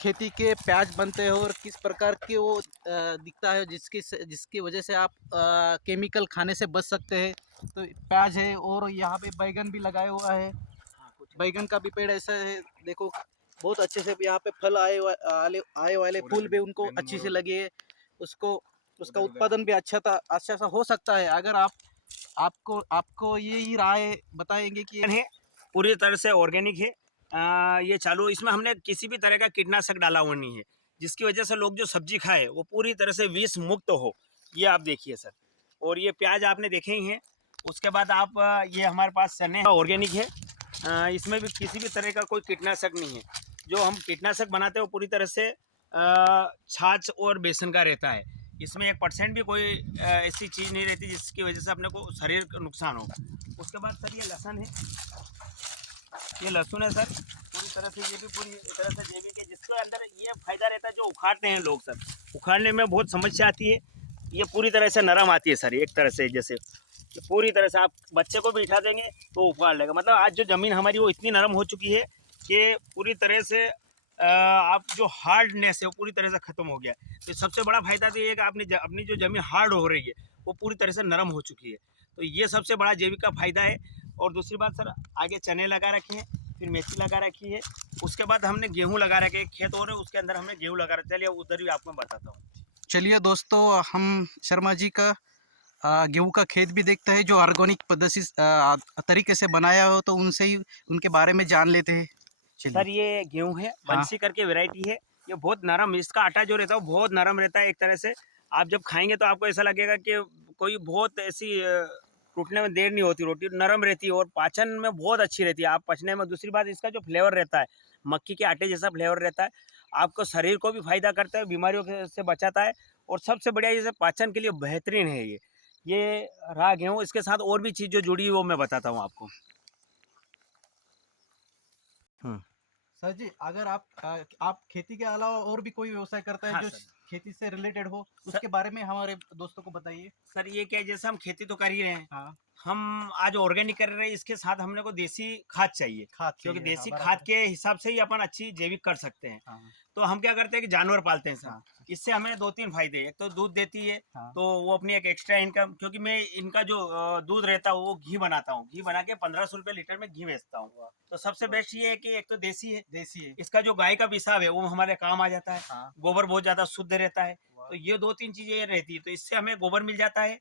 खेती के प्याज बनते हैं और किस प्रकार के वो दिखता है जिसकी वजह से आप केमिकल खाने से बच सकते हैं। तो प्याज है और यहाँ पे बैगन भी लगाया हुआ है। बैगन का भी पेड़ ऐसा है, देखो बहुत अच्छे से यहाँ पे फल आए वाले फूल भी उनको अच्छी से लगे है। उसको उसका उत्पादन भी अच्छा सा हो सकता है अगर आपको आपको ये ही राय बताएंगे कि है पूरी तरह से ऑर्गेनिक है। ये चालू इसमें हमने किसी भी तरह का कीटनाशक डाला हुआ नहीं है, जिसकी वजह से लोग जो सब्जी खाए वो पूरी तरह से विष मुक्त हो। ये आप देखिए सर, और ये प्याज आपने देखे ही हैं। उसके बाद आप ये हमारे पास चने ऑर्गेनिक है। इसमें भी किसी भी तरह का कोई कीटनाशक नहीं है। जो हम कीटनाशक बनाते हैं वो पूरी तरह से छाछ और बेसन का रहता है। इसमें 1% भी कोई ऐसी चीज़ नहीं रहती जिसकी वजह से अपने को शरीर का नुकसान हो। उसके बाद सर ये लहसुन है, ये लहसुन है सर, पूरी तरह से ये भी पूरी तरह से जैविक है। जिसके अंदर ये फायदा रहता है जो उखाड़ते हैं लोग सर, उखाड़ने में बहुत समस्या आती है। ये पूरी तरह से नरम आती है सर, एक तरह से जैसे पूरी तरह से आप बच्चे को भी उठा देंगे तो उखाड़ लेगा। मतलब आज जो ज़मीन हमारी वो इतनी नरम हो चुकी है कि पूरी तरह से आप जो हार्डनेस है वो पूरी तरह से ख़त्म हो गया। तो सबसे बड़ा फ़ायदा तो ये है कि आपने अपनी जो ज़मीन हार्ड हो रही है वो पूरी तरह से नरम हो चुकी है। तो ये सबसे बड़ा जैविक का फ़ायदा है। और दूसरी बात सर, आगे चने लगा रखे हैं, फिर मेथी लगा रखी है। उसके बाद हमने गेहूँ लगा रखे, खेत और उसके अंदर हमने गेहूँ लगा रखा। चलिए उधर भी आपको बताता हूँ। चलिए दोस्तों, हम शर्मा जी का गेहूं का खेत भी देखते हैं जो ऑर्गेनिक पद्धति तरीके से बनाया हो, तो उनसे ही उनके बारे में जान लेते हैं। चलिए। सर ये गेहूँ है, हाँ। बंसी करके वैरायटी है। ये बहुत नरम, इसका आटा जो रहता है वो बहुत नरम रहता है एक तरह से। आप जब खाएंगे तो आपको ऐसा लगेगा कि कोई बहुत ऐसी टूटने में देर नहीं होती, रोटी नरम रहती है और पाचन में बहुत अच्छी रहती है। आप पचने में, दूसरी बात इसका जो फ्लेवर रहता है मक्की के आटे जैसा फ्लेवर रहता है। आपको शरीर को भी फायदा करता है, बीमारियों से बचाता है। और सबसे बढ़िया जैसे पाचन के लिए बेहतरीन है ये रहा गेहूँ। इसके साथ और भी चीज़ जो जुड़ी है वो मैं बताता हूँ आपको। हम्म। सर जी, अगर आप खेती के अलावा और भी कोई व्यवसाय करता है हाँ जो सर। खेती से रिलेटेड हो, सर, उसके बारे में हमारे दोस्तों को बताइए। सर ये क्या है, जैसे हम खेती तो कर ही रहे हैं, हाँ। हम आज ऑर्गेनिक कर रहे हैं, इसके साथ हमने को देसी खाद चाहिए। खाद क्योंकि चाहिए, हाँ देसी खाद बराबर। के हिसाब से ही अपन अच्छी जैविक कर सकते हैं। हाँ तो हम क्या करते हैं कि जानवर पालते हैं सर। हाँ इससे हमें दो तीन फायदे हैं। एक तो दूध देती है, हाँ। तो वो अपनी एक एक्स्ट्रा इनकम, क्योंकि मैं इनका जो दूध रहता है वो घी बनाता हूँ, घी बना के 1500 रुपये लीटर में घी बेचता हूँ। वाह। तो सबसे बेस्ट ये है कि एक तो देसी है, देसी है। इसका जो गाय का पेशाब है वो हमारे काम आ जाता है। हाँ। गोबर बहुत ज्यादा शुद्ध रहता है। वाह। तो ये दो तीन चीजें रहती है, तो इससे हमें गोबर मिल जाता है